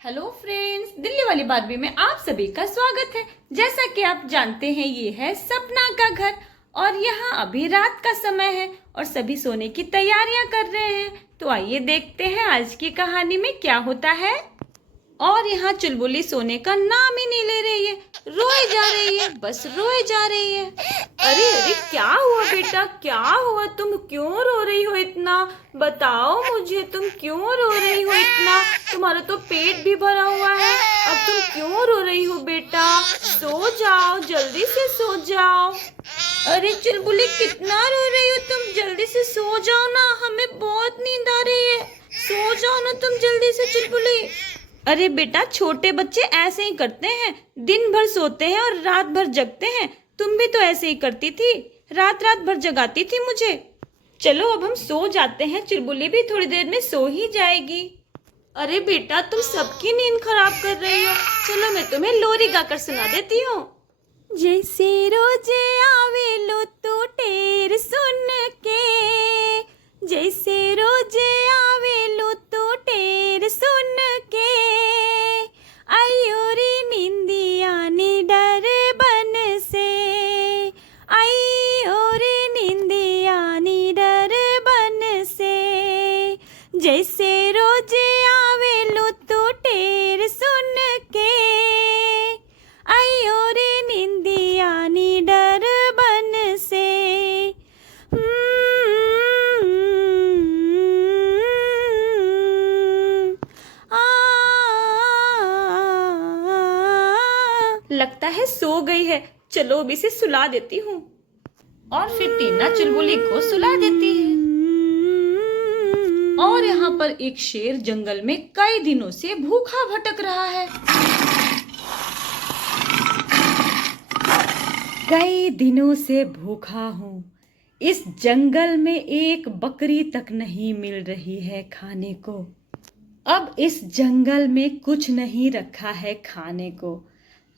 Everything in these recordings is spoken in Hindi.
हेलो फ्रेंड्स, दिल्ली वाली बारबी में आप सभी का स्वागत है। जैसा कि आप जानते हैं, ये है सपना का घर और यहाँ अभी रात का समय है और सभी सोने की तैयारियां कर रहे हैं। तो आइए देखते हैं आज की कहानी में क्या होता है। और यहाँ चुलबुली सोने का नाम ही नहीं ले रही है, रोए जा रही है, बस रोए जा रही है। अरे अरे, क्या हुआ बेटा, क्या हुआ? तुम क्यों रो रही हो इतना? बताओ मुझे, तुम क्यों रो रही हो इतना? तुम्हारा तो पेट भी भरा हुआ है, अब तुम क्यों रो रही हो बेटा? सो जाओ, जल्दी से सो जाओ। अरे चुलबुली, कितना रो रही हो तुम? जल्दी से सो जाओ ना, हमें बहुत नींद आ रही है। सो जाओ ना तुम जल्दी से चुलबुली। अरे बेटा, छोटे बच्चे ऐसे ही करते हैं, दिन भर सोते हैं और रात भर जगते हैं। तुम भी तो ऐसे ही करती थी, रात रात भर जगाती थी मुझे। चलो अब हम सो जाते हैं, चुलबुली भी थोड़ी देर में सो ही जाएगी। अरे बेटा, तुम सबकी नींद खराब कर रही हो। चलो मैं तुम्हें लोरी गाकर सुना देती हूँ। जैसे रोजे आवे लो तो टेर सुन के, जैसे रोजे आवे लो तो टेर सुन के, आयो रे निंदिया निडर बन से, आयो रे निंदिया निडर बन से, जैसे रोजे आवे लो तो टेर सुन के, आयो रे निंदिया निडर बन से। लगता है सो गई है, चलो अब इसे सुला देती हूँ। और फिर टीना चुलबुली को सुला देती है। और यहाँ पर एक शेर जंगल में कई दिनों से भूखा भटक रहा है। कई दिनों से भूखा हूँ, इस जंगल में एक बकरी तक नहीं मिल रही है खाने को। अब इस जंगल में कुछ नहीं रखा है खाने को,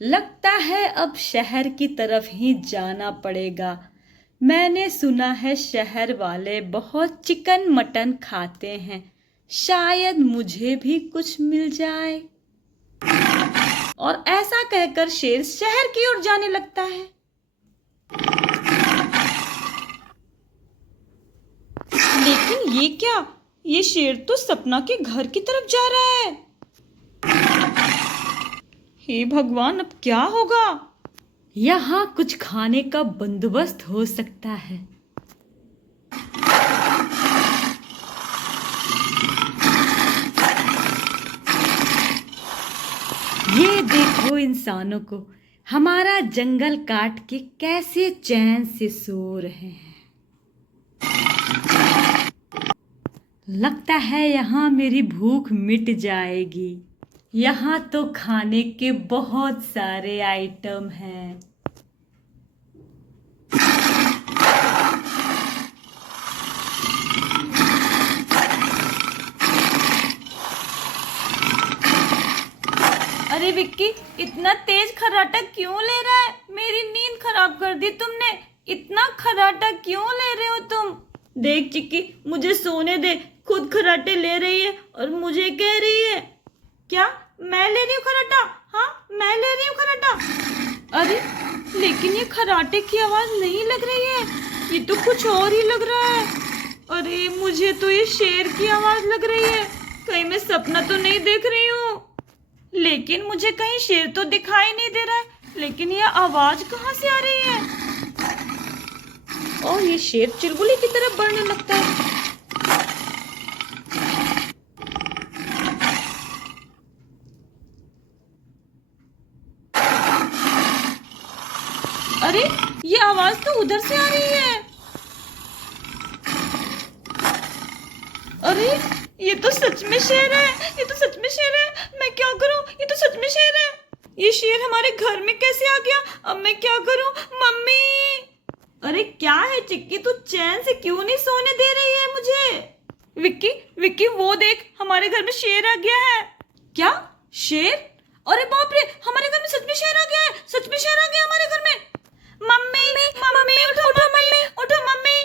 लगता है अब शहर की तरफ ही जाना पड़ेगा। मैंने सुना है शहर वाले बहुत चिकन मटन खाते हैं, शायद मुझे भी कुछ मिल जाए। और ऐसा कहकर शेर शहर की ओर जाने लगता है। लेकिन ये क्या, ये शेर तो सपना के घर की तरफ जा रहा है। हे भगवान, अब क्या होगा? यहाँ कुछ खाने का बंदोबस्त हो सकता है। ये देखो इंसानों को, हमारा जंगल काट के कैसे चैन से सो रहे हैं। लगता है यहाँ मेरी भूख मिट जाएगी। यहाँ तो खाने के बहुत सारे आइटम हैं। अरे विक्की, इतना तेज खर्राटा क्यों ले रहा है? मेरी नींद खराब कर दी तुमने। इतना खर्राटा क्यों ले रहे हो तुम? देख चिक्की, मुझे सोने दे। खुद खर्राटे ले रही है और मुझे कह रही है। क्या मैं ले रही हूँ खर्राटा? हाँ, मैं ले रही हूँ खर्राटा। अरे लेकिन ये खर्राटे की आवाज नहीं लग रही है, ये तो कुछ और ही लग रहा है। अरे मुझे तो ये शेर की आवाज लग रही है। कहीं मैं सपना तो नहीं देख रही हूँ? लेकिन मुझे कहीं शेर तो दिखाई नहीं दे रहा है, लेकिन ये आवाज कहाँ से आ रही है? और ये शेर चुलबुली की तरफ बढ़ने लगता है। अरे ये आवाज तो उधर से आ रही है। अरे ये तो सच में शेर है, ये तो सच में शेर है। मैं क्या करूं, ये तो सच में शेर है। ये शेर हमारे घर में कैसे आ गया? अब मैं क्या करूं? मम्मी! अरे क्या है चिक्की, तू चैन से क्यों नहीं सोने दे रही है मुझे? विक्की विक्की, वो देख, हमारे घर में शेर आ गया है। क्या शेर? अरे बाप रे, हमारे घर में सच में शेर आ गया है, सच में शेर आ गया हमारे घर में। मम्मी मम्मी, उठो मम्मी, उठो मम्मी।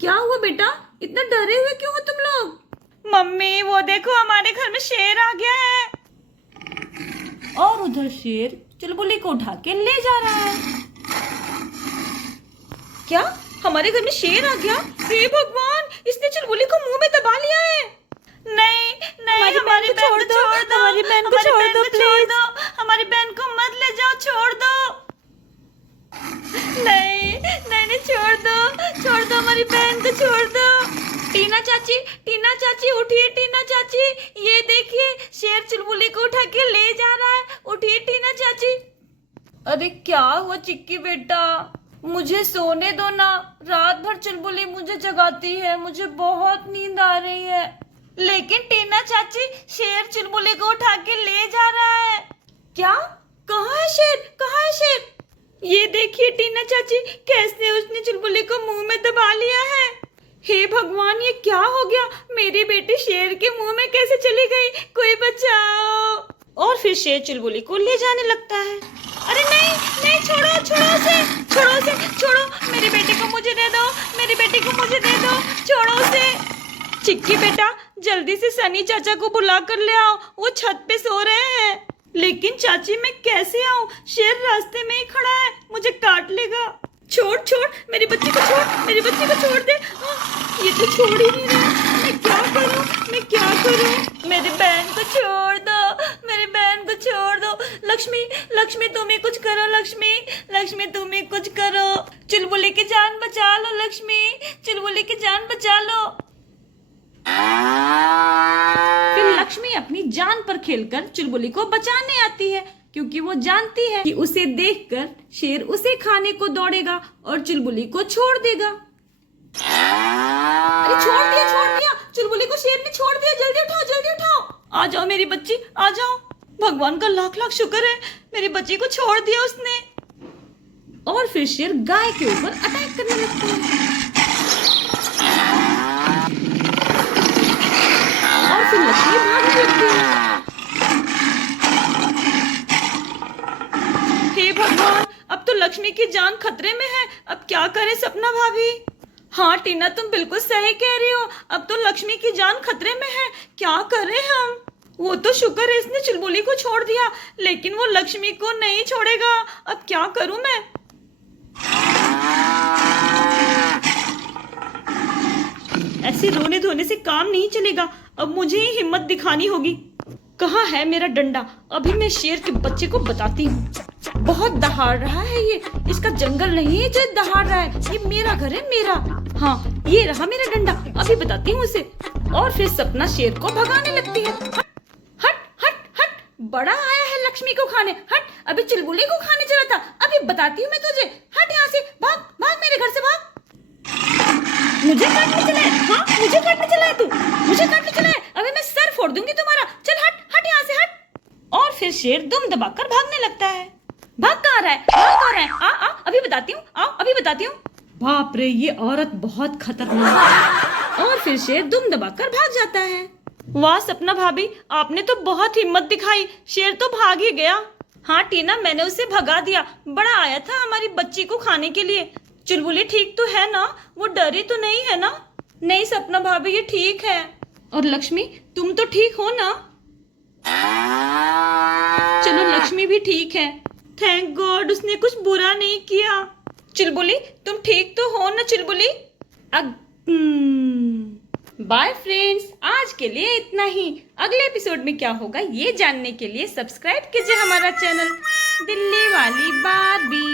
क्या हुआ बेटा, इतना डरे हुए क्यों हो तुम लोग? मम्मी वो देखो, हमारे घर में शेर आ गया है। उधर शेर चुलबुली को उठा के ले जा रहा है। क्या हमारे घर में शेर आ गया? हे भगवान, इसने चुलबुली को मुंह में दबा लिया है। नहीं नहीं, हमारी बहन को छोड़ दो, हमारी बहन को छोड़ दो, प्लीज। हमारी बहन को मत ले जाओ, छोड़ दो। नहीं नहीं नहीं, छोड़ दो हमारी बहन को, छोड़ दो। टीना चाची उठिए, टीना चाची, ये देखिए शेर चुलबुली को उठा के ले जा रहा है। उठिए टीना चाची। अरे क्या हुआ चिक्की बेटा, मुझे सोने दो ना, रात भर चुलबुली मुझे जगाती है, मुझे बहुत नींद आ रही है। लेकिन टीना चाची, शेर चुलबुली को उठा के ले जा रहा है। क्या? कहाँ है शेर, कहाँ है शेर? ये देखिए टीना चाची, कैसे उसने चुलबुली को मुंह में दबा लिया है। हे भगवान, ये क्या हो गया? मेरी बेटी शेर के मुंह में कैसे चली गई? कोई बचाओ। और फिर शेर चुलबुली को ले जाने लगता है। अरे नहीं नहीं, छोड़ो, मेरी बेटी को मुझे दे दो, मेरी बेटी को मुझे दे दो, छोड़ो उसे। चिक्की बेटा, जल्दी से सनी चाचा को बुला कर ले आओ, वो छत पे सो रहे हैं। लेकिन चाची मैं कैसे आऊं? शेर रास्ते में ही खड़ा है, मुझे काट लेगा। छोड़, मेरी बच्ची को छोड़ दे। ये तो छोड़ ही नहीं रहा, मैं क्या करूं? मेरी बहन को छोड़ दो, लक्ष्मी तुम ही कुछ करो, लक्ष्मी तुम ही कुछ करो। चुलबुली की जान बचा लो लक्ष्मी, चुलबुली की जान बचा लो। फिर लक्ष्मी अपनी जान पर खेलकर चुलबुली को बचाने आती है, क्योंकि वो जानती है कि उसे देखकर शेर उसे खाने को दौड़ेगा और चुलबुली को छोड़ देगा। अरे छोड़ दिया, चुलबुली को शेर ने छोड़ दिया। जल्दी उठाओ। आ जाओ मेरी बच्ची, आ जाओ। भगवान का लाख लाख शुक्र है, मेरी बच्ची को छोड़ दिया उसने। और फिर शेर गाय के ऊपर अटैक करने लगता है। और फिर लक्ष्मी भागने लगती है। हे भगवान, अब तो लक्ष्मी की जान खतरे में है, अब क्या करें सपना भाभी? हाँ टीना, तुम बिल्कुल सही कह रही हो, अब तो लक्ष्मी की जान खतरे में है, क्या करें हम? वो तो शुक्र है इसने चुलबुली को छोड़ दिया, लेकिन वो लक्ष्मी को नहीं छोड़ेगा, अब क्या करूं मैं? ऐसे रोने धोने से काम नहीं चलेगा, अब मुझे ही हिम्मत दिखानी होगी। कहाँ है मेरा डंडा? अभी मैं शेर के बच्चे को बताती हूँ। बहुत दहाड़ रहा है ये, इसका जंगल नहीं है जो दहाड़ रहा है, ये मेरा घर है, मेरा। हाँ, ये रहा मेरा डंडा, अभी बताती हूँ उसे। और फिर सपना शेर को भगाने लगती है। हट, बड़ा आया है लक्ष्मी को खाने, हट, अभी चुलबुली को खाने चला था, अभी बताती हूँ मैं तुझे। हट यहाँ से, भाग मेरे घर से भाग। मुझे काटने चला है? हाँ, मुझे काटने चला है तू? मुझे काटने चला है? अभी मैं सर फोड़ दूंगी तुम्हारा। चल हट यहाँ से, हट। और फिर शेर दुम दबाकर भागने लगता है। भाग कहाँ रहा है? आ, अभी बताती हूँ। बाप रे, ये औरत बहुत खतरनाक है। और फिर शेर दुम दबाकर भाग जाता है। वाह सपना भाभी, आपने तो बहुत हिम्मत दिखाई, शेर तो भाग ही गया। हाँ टीना, मैंने उसे भगा दिया, बड़ा आया था हमारी बच्ची को खाने के लिए। चुलबुली ठीक तो है ना? वो डरी तो नहीं है ना? नहीं सपना भाभी, ये ठीक है। और लक्ष्मी, तुम तो ठीक हो ना? चलो लक्ष्मी भी ठीक है, थैंक गॉड, उसने कुछ बुरा नहीं किया। चुलबुली, तुम ठीक तो हो ना चुलबुली? बाय फ्रेंड्स, आज के लिए इतना ही। अगले एपिसोड में क्या होगा ये जानने के लिए सब्सक्राइब कीजिए हमारा चैनल दिल्ली वाली बार्बी।